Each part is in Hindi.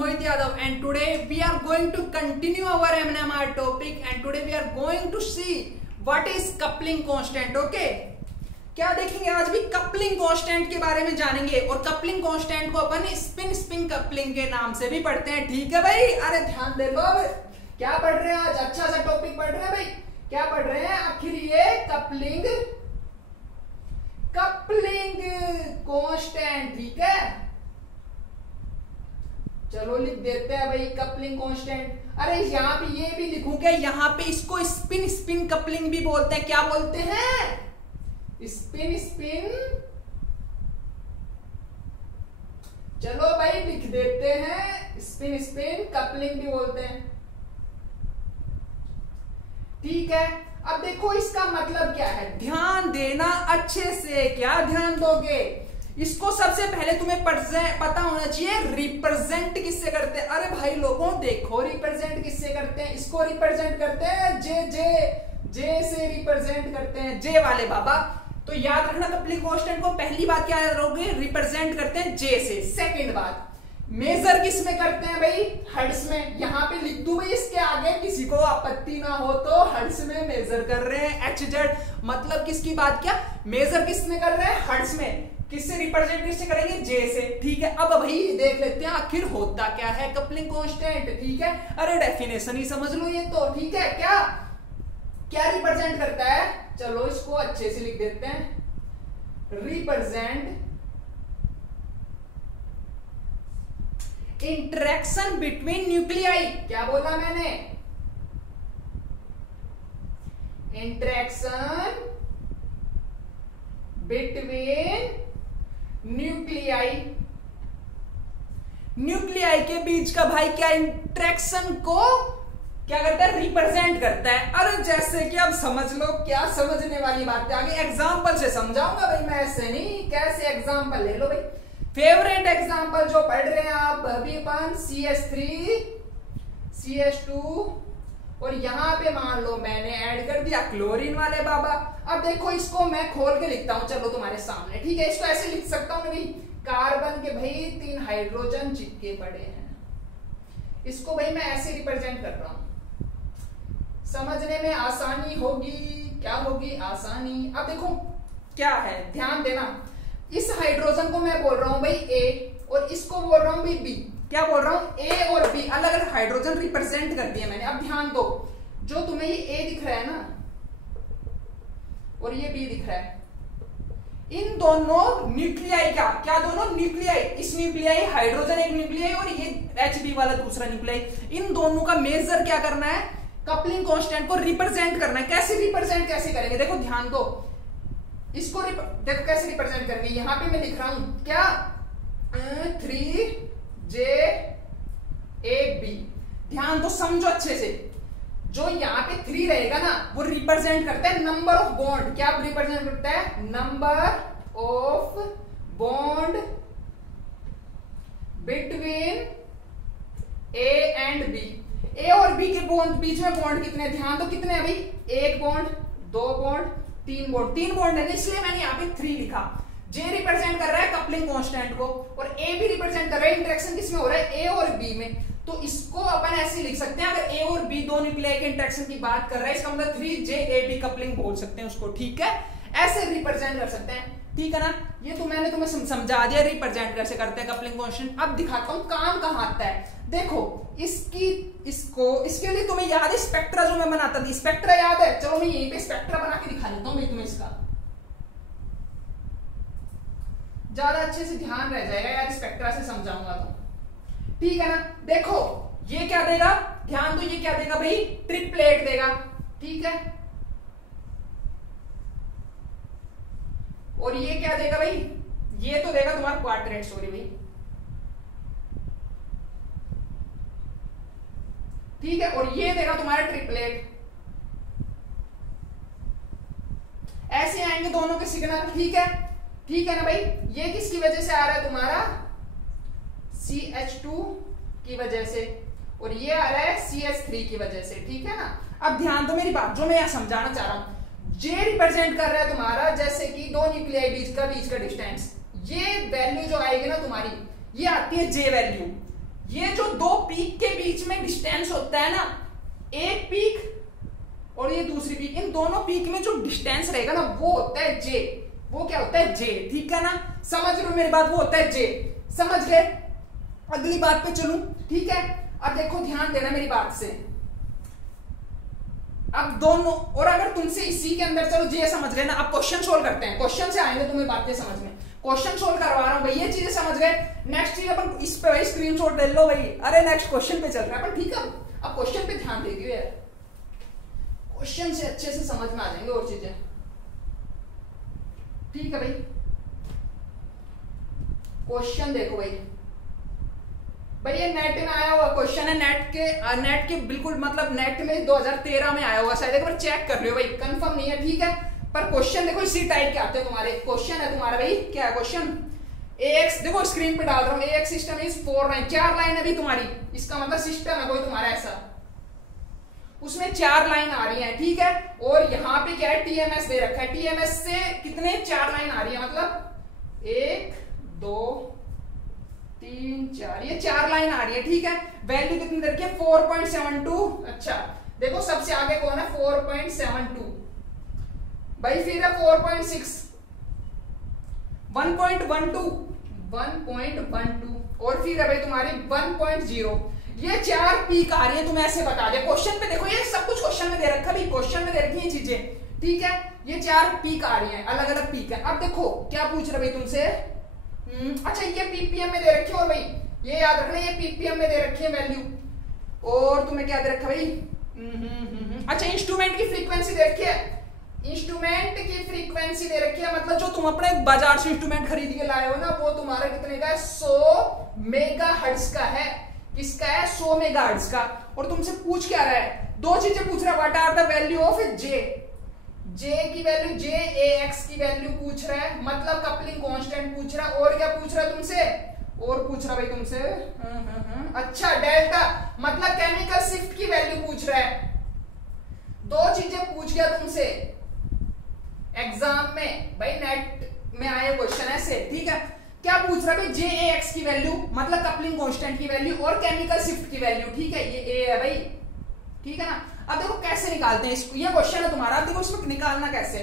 Mohit Yadav and today we are going to continue our MNMR topic and today we are going to see what is coupling constant. Okay? क्या देखेंगे आज भी कपलिंग कांस्टेंट के बारे में जानेंगे और कपलिंग कांस्टेंट को अपन स्पिन स्पिन कपलिंग के नाम से भी पढ़ते हैं. ठीक है भाई? अरे ध्यान दे लो. क्या पढ़ रहे हैं आज? अच्छा सा टॉपिक पढ़ रहे हैं भाई. क्या पढ़ रहे हैं? आखिर ये कपलिंग कांस्टेंट. ठीक है, चलो लिख देते हैं भाई कपलिंग कांस्टेंट. अरे यहाँ पे ये भी लिखूं क्या? यहाँ पे इसको स्पिन स्पिन कपलिंग भी बोलते हैं. क्या बोलते हैं? Spin spin. चलो भाई लिख देते हैं स्पिन स्पिन कपलिंग भी बोलते हैं. ठीक है, अब देखो इसका मतलब क्या है, ध्यान देना अच्छे से. क्या ध्यान दोगे? इसको सबसे पहले तुम्हें पता होना चाहिए रिप्रेजेंट किससे करते हैं. अरे भाई लोगों देखो, रिप्रेजेंट किससे करते हैं? इसको रिप्रेजेंट करते हैं जे से रिप्रेजेंट करते हैं, जे वाले बाबा. तो याद रखना कपलिंग कांस्टेंट को पहली बात क्या याद रखोगे? रिप्रेजेंट करते हैं जे से. सेकंड बात, मेजर किस में करते हैं भाई? हर्ट्ज में. यहां पे लिख दूं भाई इसके आगे, किसी को आपत्ति ना हो तो, हर्ट्ज में मेजर कर रहे हैं. HZ मतलब किसकी बात? क्या मेजर किस में कर रहे हैं? हर्ट्ज में. किससे रिप्रेजेंट किससे करेंगे? जे से. ठीक है, अब भाई देख लेते हैं आखिर होता क्या है कपलिंग कांस्टेंट. ठीक है, अरे डेफिनेशन ही समझ लो ये तो. ठीक है, क्या रिप्रेजेंट करता है? चलो इसको अच्छे से लिख देते हैं. Represent interaction between nuclei. क्या बोला मैंने? Interaction between nuclei. न्यूक्लियाई के बीच का भाई क्या इंटरेक्शन को क्या करता है? रिप्रेजेंट करता है. अरे जैसे कि अब समझ लो, क्या समझने वाली बात है. आगे एग्जांपल से समझाऊंगा भाई मैं, ऐसे नहीं. कैसे एग्जांपल ले लो भाई. फेवरेट एग्जांपल जो पढ़ रहे हैं आप अभी अपन, CH3 CH2 और यहां पे मान लो मैंने ऐड कर दिया क्लोरीन वाले बाबा. अब देखो इसको मैं खोल के लिखता हूं, चलो तुम्हारे सामने. ठीक है, इसको ऐसे लिख सकता हूं ना भाई, कार्बन के भाई 3 हाइड्रोजन चिपके पड़े हैं. इसको भाई मैं ऐसे रिप्रेजेंट कर रहा हूं, समझने में आसानी होगी. क्या होगी? आसानी. अब देखो क्या है, ध्यान देना. इस हाइड्रोजन को मैं बोल रहा हूं भाई A और इसको बोल रहा हूं भाई B. क्या बोल रहा हूं? A और B अलग अलग हाइड्रोजन रिप्रेजेंट कर दिए मैंने. अब ध्यान दो, जो तुम्हें ये A दिख रहा है ना और ये B दिख रहा है, इन दोनों न्यूक्लियाई का क्या दोनों न्यूक्लियाई, इस न्यूक्लियाई हाइड्रोजन एक न्यूक्लियाई और ये HB वाला दूसरा न्यूक्लियाई, इन दोनों का मेजर क्या करना है? कपलिंग कांस्टेंट को रिप्रेजेंट करना है. कैसे रिप्रेजेंट कैसे करेंगे? देखो ध्यान दो, इसको देखो कैसे रिप्रेजेंट करेंगे. यहां पे मैं लिख रहा हूं क्या? 3JAB. ध्यान दो, समझो अच्छे से. जो यहाँ पे 3 रहेगा ना, वो रिप्रेजेंट करता है नंबर ऑफ बॉन्ड. क्या रिप्रेजेंट करता है? Number of bond between A and B. A और B के बॉन्ड, बीच में बॉन्ड कितने? ध्यान दो कितने हैं भाई? 1 बॉन्ड, 2 बॉन्ड, 3 बॉन्ड. 3 बॉन्ड है, इसलिए मैंने यहाँ पे 3 लिखा. J रिप्रेजेंट कर रहा है कपलिंग कांस्टेंट को और A भी रिप्रेजेंट कर रहा है इंटरेक्शन किसमें हो रहा है? A और B में. तो इसको अपन ऐसे लिख सकते हैं, अगर A और B दो न्यूक्लियाई के इंटरेक्शन की बात कर रहा है, इसका मतलब 3JAB कपलिंग बोल सकते हैं उसको. ठीक है, ऐसे रिप्रेजेंट कर सकते हैं. ठीक है ना? ये तो मैंने तुम्हें समझा दिया रिप्रेजेंट कैसे करते हैं कपलिंग कांस्टेंट. अब दिखाता हूं काम कहां आता है. देखो इसके लिए तुम्हें याद है स्पेक्ट्रा जो मैं बनाता था? स्पेक्ट्रा याद है? चलो मैं यहीं पे स्पेक्ट्रा बना के दिखा देता हूं तुम्हें. इसका ज्यादा अच्छे से ध्यान रह जाएगा यार, स्पेक्ट्रा से समझाऊंगा तो. ठीक है ना? देखो ये क्या देगा? ध्यान दो, ये क्या देगा भाई? ट्रिपलेट देगा. ठीक है, और ये क्या देगा भाई? ये तो देगा तुम्हारा क्वाड्रेंट. सॉरी भाई. ठीक है, और ये देगा तुम्हारा ट्रिपलेट. ऐसे आएंगे दोनों के सिग्नल. ठीक है, ठीक है ना भाई? ये किसकी वजह से आ रहा है? तुम्हारा CH2 की वजह से, और ये आ रहा है CH3 की वजह से. ठीक है ना? अब ध्यान दो मेरी बात, जो मैं यहां समझाना चाह रहा हूं. J रिप्रेजेंट कर रहा है तुम्हारा जैसे कि दो न्यूक्लियाई बीच का डिस्टेंस. ये वैल्यू जो आएगी ना तुम्हारी, ये आती है J वैल्यू. ये जो दो पीक के बीच में डिस्टेंस होता है ना, एक पीक और ये दूसरी पीक, इन दोनों पीक में जो डिस्टेंस रहेगा ना वो होता है जे। वो क्या होता है? जे। ठीक है ना, समझ रहे हो मेरी बात? वो होता है जे। समझ गए? अगली बात पे चलूं, ठीक है। अब देखो ध्यान देना मेरी बात से। अब दोनों, और अगर तुमसे इसी के अंदर, चलो जे समझ गए ना, अब क्वेश्चन सोल्व करते हैं। क्वेश्चन से आएंगे तुम्हें बातें समझ में। क्वेश्चन सोल्व करवा रहा हूं भाई, ये चीजें समझ गए। नेक्स्ट चीज अपन इस पे भाई स्क्रीनशॉट ले लो भाई। अरे नेक्स्ट क्वेश्चन पे चल रहा है अपन, ठीक है। अब क्वेश्चन पे ध्यान दे दियो यार, क्वेश्चन से अच्छे से समझ में आ जाएंगे और चीजें, ठीक है भाई। क्वेश्चन देखो भाई, ये नेट में आया हुआ क्वेश्चन है। नेट के बिल्कुल मतलब नेट में 2013 में आया हुआ शायद, एक बार चेक कर रहे हो भाई, कंफर्म नहीं है, ठीक है। पर क्वेश्चन देखो इसी टाइप के आते हैं तुम्हारे। क्वेश्चन है तुम्हारा भाई, क्या है क्वेश्चन? AX देखो स्क्रीन पे डाल रहा हूं, AX system is 4 line, 4 line है भाई तुम्हारी। इसका मतलब सिस्टम है कोई तुम्हारा ऐसा, उसमें 4 लाइन आ रही है, ठीक है। और यहाँ पे क्या है? TMS दे रखा है। TMS से कितने 4 लाइन आ रही है, मतलब 1 2 3 4, ये 4 लाइन आ रही है, ठीक है। वैल्यू कितनी दे रखी है? 4.72। अच्छा देखो सबसे आगे कौन है? 4.72 भाई, फिर है 4.6, 1.12, 1.12 और फिर है भाई तुम्हारी 1.0। ये 4 पीक आ रही है, तुम्हें ऐसे बता दिया क्वेश्चन पे। देखो ये सब कुछ क्वेश्चन में दे रखा है, क्वेश्चन में दे रखी है चीजें, ठीक है। ये 4 पीक आ रही है, अलग अलग पीक है। अब देखो क्या पूछ रहे भाई तुमसे। अच्छा ये पीपीएम में दे रखी है, और भाई ये याद रखना ये पीपीएम में दे रखी है वैल्यू। और तुम्हें क्या दे रखा है भाई? अच्छा इंस्ट्रूमेंट की फ्रीक्वेंसी दे रखी है। इंस्ट्रूमेंट की फ्रीक्वेंसी दे रखी है, मतलब जो तुम अपने बाजार से इंस्ट्रूमेंट खरीद के लाए हो ना, वो तुम्हारा कितने का है? 100 मेगाहर्ट्ज का है। किसका है? 100 मेगाहर्ट्ज का। और तुमसे पूछ क्या रहा है? 2 चीजें पूछ रहा है। What are the value of J? J की वैल्यू, जे AX की वैल्यू पूछ रहा है, मतलब कपलिंग कांस्टेंट पूछ रहा है। और क्या पूछ रहा है तुमसे? और पूछ रहा भाई तुमसे अच्छा डेल्टा, मतलब केमिकल शिफ्ट की वैल्यू पूछ रहा है। 2 चीजें पूछ गया तुमसे एग्जाम में भाई, नेट में आए क्वेश्चन ऐसे, ठीक है। क्या पूछ रहा है भाई? JAX की वैल्यू, मतलब कपलिंग कांस्टेंट की वैल्यू, और केमिकल शिफ्ट की वैल्यू, ठीक है। ये A है भाई, ठीक है ना। अब देखो कैसे निकालते हैं इसको, ये क्वेश्चन है तुम्हारा। अब देखो इसमें निकालना कैसे।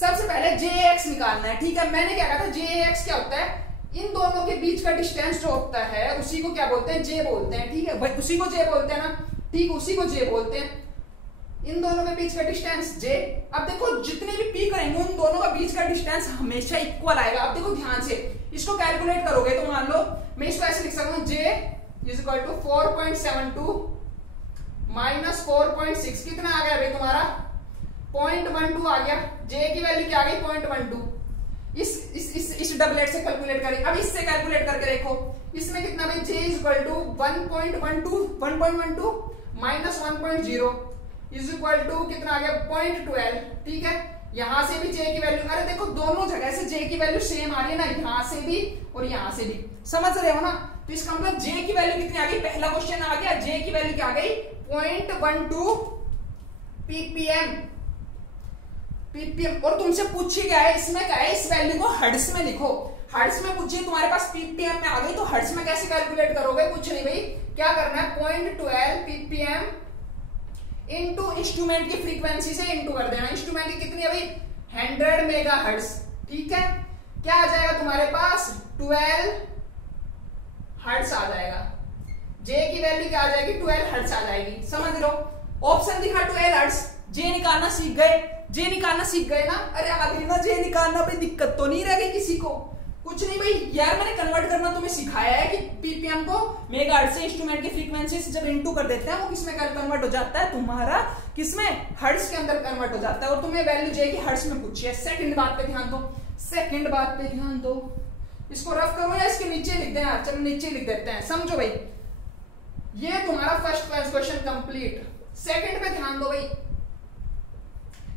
सबसे पहले JAX निकालना है, ठीक है। मैंने क्या कहा था? JAX क्या होता है? इन दोनों के बीच का डिस्टेंस जो होता है उसी को क्या बोलते हैं? जे बोलते हैं, ठीक है भाई। उसी को जे बोलते हैं ना, ठीक, उसी को जे बोलते हैं। इन दोनों के बीच का डिस्टेंस जे। अब देखो जितने भी पीक रहेंगे उन दोनों का बीच का डिस्टेंस हमेशा इक्वल आएगा। अब देखो ध्यान से, इसको कैलकुलेट करोगे तो मान लो मैं इसको ऐसे लिख सकता हूं, J is equal to 4.72 minus 4.6, कितना आ गया भाई तुम्हारा? 0.12 आ गया। J की वैल्यू क्या आ गई? 0.12। इस डबलेट से कैलकुलेट करें। अब इससे कैलकुलेट करके देखो, इसमें कितना भाई? J is equal to 1.12 minus 1.0 is equal to कितना आ गया? 0.12, ठीक है। यहां से भी J की वैल्यू, अरे देखो दोनों जगह से J की वैल्यू सेम आ रही है ना, यहां से भी और यहां से भी, समझ रहे हो ना। तो इसका मतलब J की वैल्यू कितनी आ गई? पहला क्वेश्चन आ गया, J की वैल्यू क्या आ गई? 0.12 ppm। और तुमसे पूछी क्या है? इसमें क्या है? इस वैल्यू को हर्ट्ज में लिखो। हर्ट्ज में पूछिए, तुम्हारे पास ppm में आ गई, तो हर्ट्ज में कैसे कैलकुलेट करोगे? कुछ नहीं भाई, क्या करना है? 0.12 ppm इनटू इंस्ट्रूमेंट की फ्रीक्वेंसी से इनटू कर देना। इंस्ट्रूमेंट की कितनी है भाई? 100 मेगाहर्ट्ज, ठीक है। क्या आ जाएगा तुम्हारे पास? 12 हर्ट्ज आ जाएगा। J की वैल्यू क्या आ जाएगी? 12 हर्ट्ज आ जाएगी, समझ लो। ऑप्शन दिखा 12 हर्ट्ज। J निकालना सीख गए? J निकालना सीख गए ना? अरे आगे ना J निकालना भाई, दिक्कत तो नहीं रह गई किसी को? कुछ नहीं भाई यार, मैंने कन्वर्ट करना तुम्हें सिखाया है कि पीपीएम को मेगाहर्ट्ज से इंस्ट्रूमेंट की फ्रीक्वेंसी से जब इनटू कर देते हैं वो किसमें कन्वर्ट हो जाता है? तुम्हारा किसमें? हर्ट्ज के अंदर कन्वर्ट हो जाता है। और तुम्हें वैल्यू J की हर्ट्ज में पूछी है। सेकंड बात पे ध्यान दो, सेकंड बात पे ध्यान दो। इसको रफ करो या इसके नीचे लिख दें? चलो नीचे लिख देते हैं, समझो भाई। ये तुम्हारा फर्स्ट क्वेश्चन कंप्लीट। सेकंड पे ध्यान दो भाई,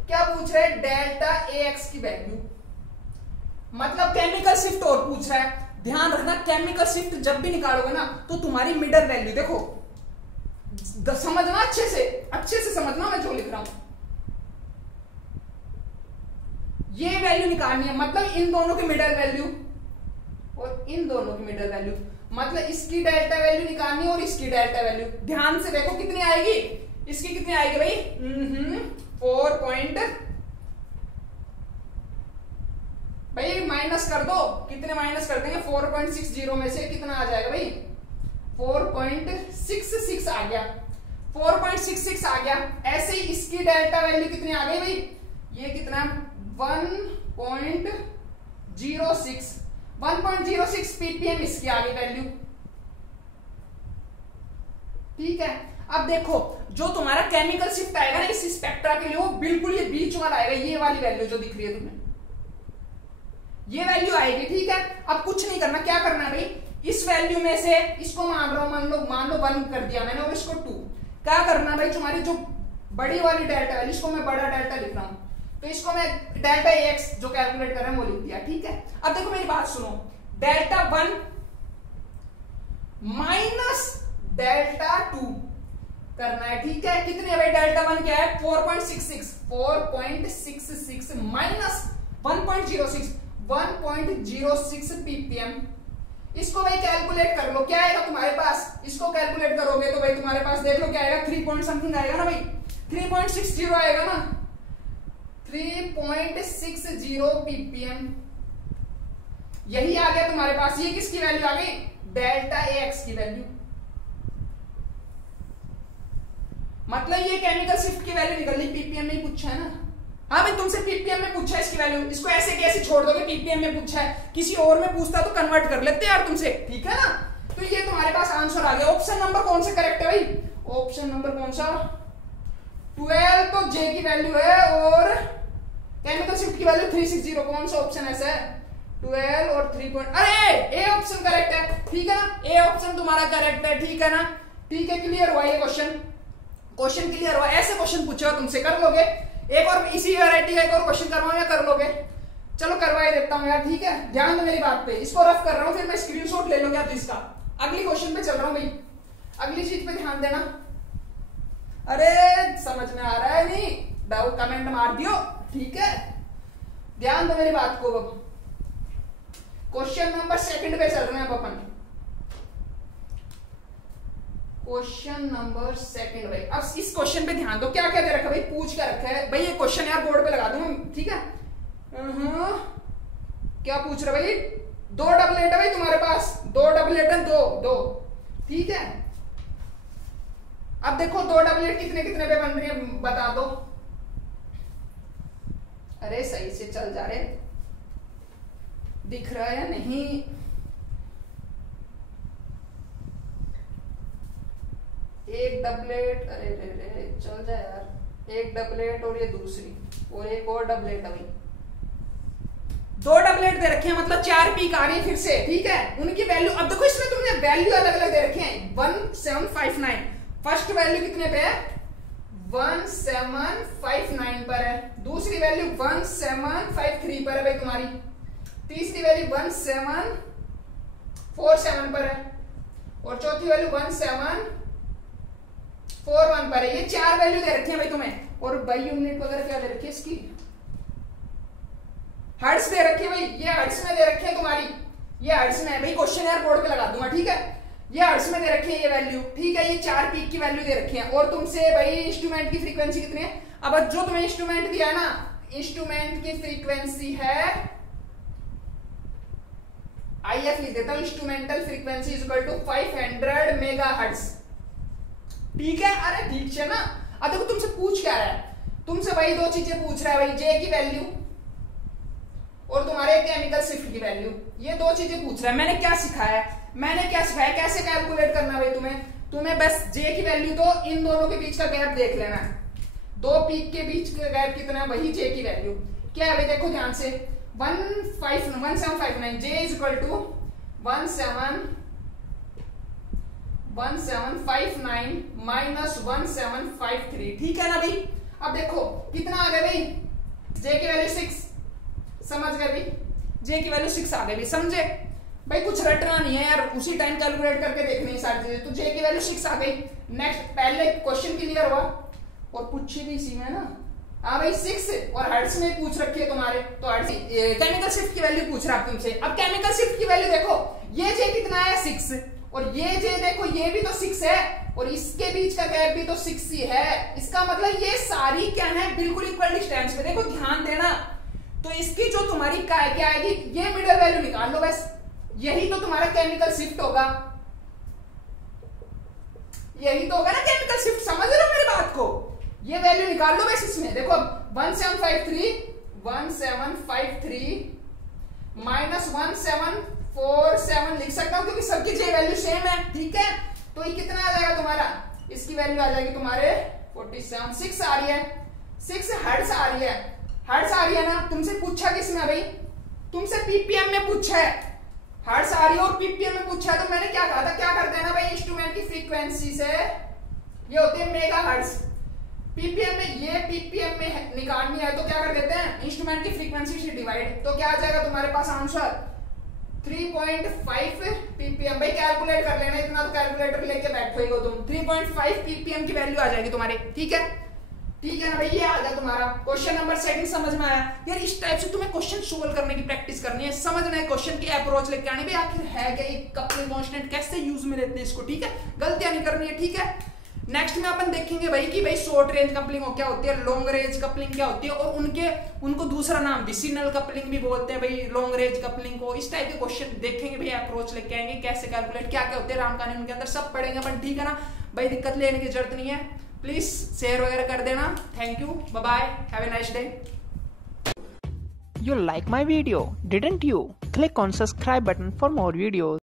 क्या पूछ रहे हैं? डेल्टा AX की वैल्यू, मतलब केमिकल शिफ्ट और पूछ रहा है। ध्यान रखना, केमिकल शिफ्ट जब भी निकालोगे ना तो तुम्हारी मिडल वैल्यू देखो, समझना अच्छे से समझना मैं जो लिख रहा हूं। ये वैल्यू निकालनी है, मतलब इन दोनों की मिडल वैल्यू और इन दोनों की मिडल वैल्यू। मतलब इसकी डेल्टा वैल्यू निकालनी और इसकी डेल्टा वैल्यू। ध्यान से देखो कितनी आएगी, इसकी कितनी आएगी भाई 4 पॉइंट, भाई माइनस कर दो, कितने माइनस कर देंगे 4.60 में से कितना आ जाएगा भाई 4.66 आ गया, 4.66 आ गया। ऐसे ही इसकी डेल्टा वैल्यू कितनी आ गई भाई, ये कितना 1.06 ppm इसकी आ गई वैल्यू। ठीक है, अब देखो जो तुम्हारा केमिकल शिफ्ट आएगा ना इस स्पेक्ट्रा के लिए, वो बिल्कुल ये बीच वाला आएगा, ये वाली वैल्यू जो दिख रही है तुम्हें, ये वैल्यू आएगी। ठीक है, अब कुछ नहीं करना, क्या करना है भाई, इस वैल्यू में से इसको मान लो 1 कर दिया मैंने और इसको 2, क्या करना भाई तुम्हारी जो बड़ी वाली डेल्टा वैल्यू, इसको मैं बड़ा डेल्टा लिख रहा हूं, तो इसको मैं डेल्टा एक्स जो कैलकुलेट कर रहे हैं वो लिख दिया। ठीक है, अब देखो मेरी बात सुनो, डेल्टा 1 माइनस डेल्टा 2 करना है। ठीक है, कितनी है भाई डेल्टा 1 क्या है 4.66 माइनस 1.06 ppm। इसको भाई कैलकुलेट कर लो, क्या आएगा तुम्हारे पास, इसको कैलकुलेट करोगे तो भाई तुम्हारे पास देख लो क्या आएगा 3 पॉइंट समथिंग आएगा ना भाई, 3.60 आएगा ना, 3.60 ppm यही आ गया तुम्हारे पास। ये किसकी वैल्यू आ गई, डेल्टा एक्स की वैल्यू। मतलब ये केमिकल शिफ्ट की वैल्यू निकल ली, पीपीएम में पूछा है ना। हाँ भाई तुमसे पीपीएम में पूछा है इसकी वैल्यू, इसको ऐसे कैसे छोड़ दोगे, पीपीएम में पूछा है, किसी और में पूछता तो कन्वर्ट कर लेते यार तुमसे। ठीक है ना, तो ये तुम्हारे पास आंसर आ गया। ऑप्शन नंबर कौन सा करेक्ट है भाई, ऑप्शन नंबर कौन सा 12 तो जे की वैल्यू है और केमिकल शिफ्ट की वैल्यू 360, कौन सा ऑप्शन ऐसा है 12 और 3 अरे ए ऑप्शन करेक्ट है। ठीक है ना, ए ऑप्शन तुम्हारा करेक्ट है। ठीक है ना, ठीक है, क्लियर हुआ ये क्वेश्चन क्लियर हुआ। ऐसे क्वेश्चन पूछे तुमसे कर लोगे, एक और इसी वैरायटी का एक और क्वेश्चन करवाऊं या कर लोगे, चलो करवाई देता हूं यार। ठीक है, ध्यान दो मेरी बात पे, इसको रफ कर रहा हूं फिर मैं स्क्रीनशॉट ले लूंगा जिसका। अगली क्वेश्चन पे चल रहा हूं भाई, अगली चीज पे ध्यान देना। अरे समझ में आ रहा है नहीं, डाउट कमेंट मार दियो। ठीक है, ध्यान दो मेरी बात को। क्वेश्चन नंबर 2 पे चल रहे हैं अपन, क्वेश्चन नंबर 2 भाई। अब इस क्वेश्चन पे ध्यान दो, क्या क्या दे रखा भाई, पूछ क्या रखा है भाई, ये क्वेश्चन यार बोर्ड पे लगा दूंगा। ठीक है, क्या पूछ रहा भाई, 2 डबलेट है भाई तुम्हारे पास, 2 डबलेट है, 2। ठीक है, अब देखो 2 डबलेट कितने कितने पे बन रही है बता दो। अरे सही से चल जा रहे, दिख रहा है नहीं, एक डबलेट, अरे रे चल जा यार, एक डबलेट और ये दूसरी और एक और डबलेट है भाई, 2 डबलेट दे रखे हैं, मतलब 4 पीक आ रही है फिर से। ठीक है, उनकी वैल्यू अब देखो, इसमें तुमने वैल्यू अलग अलग दे रखे हैं। 1759 फर्स्ट वैल्यू कितने पे है 1759 पर है, दूसरी वैल्यू 1753 पर है भाई तुम्हारी, तीसरी वैल्यू 1747 पर है और चौथी वैल्यू 1741 पर है। ये 4 वैल्यू दे रखी है भाई तुम्हें, और भाई यूनिट वगैरह क्या दे रखी है इसकी, हर्ट्ज दे रखी है भाई, ये हर्ट्ज में दे रखी है तुम्हारी, ये हर्ट्ज में है भाई, क्वेश्चन यार बोर्ड पे लगा दूंगा। ठीक है, ये हर्ट्ज में दे रखी है ये वैल्यू। ठीक है, ये 4 पीक की वैल्यू दे रखी है, और तुमसे भाई इंस्ट्रूमेंट की फ्रीक्वेंसी कितनी है। अब जो तुम्हें इंस्ट्रूमेंट दिया है ना, इंस्ट्रूमेंट की फ्रीक्वेंसी है IF लिख देता हूं, instrumental frequency is equal to 500 megahertz. ठीक है, अरे ठीक है ना। अब देखो तुमसे पूछ क्या रहा है, तुमसे भाई 2 चीजें पूछ रहा है भाई, जे की वैल्यू और तुम्हारे केमिकल शिफ्ट की वैल्यू, ये 2 चीजें पूछ रहा है। मैंने क्या सिखाया कैसे कैलकुलेट करना भाई, तुम्हें बस जे की वैल्यू तो इन दोनों के बीच का गैप देख लेना है, 2 पीक के बीच का गैप कितना है, वही जे की वैल्यू क्या है भाई, देखो ध्यान से 1759 जे इज इक्वल टू 1759 माइनस 1753। ठीक है ना भाई। अब देखो कितना आ गया भाई, जे की वैल्यू 6, समझ गए भाई, जे की वैल्यू 6 आ गई भाई, समझे भाई, कुछ रटना नहीं है यार, उसी टाइम कैलकुलेट करके देखनी है सारी चीजें। तो जे की वैल्यू 6 आ गई। नेक्स्ट, पहले क्वेश्चन क्लियर हुआ और पूछी भी इसी में ना, हाँ भाई 6 और हर्ट्ज में पूछ रखी है तुम्हारे, तो हर्ट्ज केमिकल शिफ्ट की वैल्यू पूछ रहा है तुमसे। अब केमिकल शिफ्ट की वैल्यू देखो, ये जे कितना है 6, और ये जे देखो ये भी तो 6 है, और इसके बीच का गैप भी तो 6 ही है। इसका मतलब ये सारी क्या है, बिल्कुल इक्वल डिस्टेंस पे। देखो ध्यान देना, तो इसकी जो तुम्हारी क्या आएगी, ये मिडल वैल्यू निकाल लो बस, यही तो तुम्हारा केमिकल शिफ्ट होगा, यही तो होगा ना केमिकल शिफ्ट। समझ रहे हो मेरी बात को? ये वैल्यू निकाल लो बस इसमें। देखो 1753 माइनस 1747 लिख सकता हूं, क्योंकि सबकी जे वैल्यू सेम है, ठीक है। तो ये कितना आ जाएगा तुम्हारा, इसकी वैल्यू आ जाएगी तुम्हारे 47, 6 आ रही है, 6 हर्ट्ज आ रही है, हर्ट्ज आ रही है ना। तुमसे पूछा किसमें भाई, तुमसे पीपीएम में पूछा है, हर्ट्ज आ रही है और पीपीएम में पूछा है। तो मैंने क्या कहा था, क्या करते हैं ना भाई, इंस्ट्रूमेंट की फ्रीक्वेंसी से ये होती है मेगा हर्ट्ज, पीपीएम में, ये पीपीएम में निकालनी है तो क्या कर देते हैं, इंस्ट्रूमेंट की फ्रीक्वेंसी से डिवाइड। तो क्या आ जाएगा तुम्हारे पास आंसर 3.5 पीपीएम। भाई कैलकुलेट कर लेना, इतना तो कैलकुलेटर लेके बैठे हो तुम। 3.5 पीपीएम की वैल्यू आ जाएगी तुम्हारी, ठीक है, ठीक है ना भाई। ये आ गया तुम्हारा क्वेश्चन नंबर 2 समझ में आया। यार इस टाइप से तुम्हें क्वेश्चन सोल्व करने की प्रैक्टिस करनी है, समझना है क्वेश्चन की अप्रोच लेके आनी भाई, आखिर है क्या ये कपलिंग कांस्टेंट, कैसे यूज में लेते हैं इसको, ठीक है। गलतियां नहीं करनी है, ठीक है। नेक्स्ट में अपन देखेंगे भाई कि भाई शॉर्ट रेंज कपलिंग क्या होती है, लॉन्ग रेंज कपलिंग क्या होती है, और उनको दूसरा नाम विसिनल कपलिंग भी बोलते हैं भाई, लॉन्ग रेंज कपलिंग को। इस टाइप के क्वेश्चन देखेंगे भाई, अप्रोच लेके आएंगे, कैसे कैलकुलेट, क्या क्या होते हैं राम कानून के अंदर, सब पढ़ेंगे अपन, ठीक है ना भाई। दिक्कत लेने की जरूरत नहीं है, प्लीज शेयर वगैरह कर देना। Thank you, bye bye, have a nice day. You like my video, didn't you? Click on subscribe button for more videos.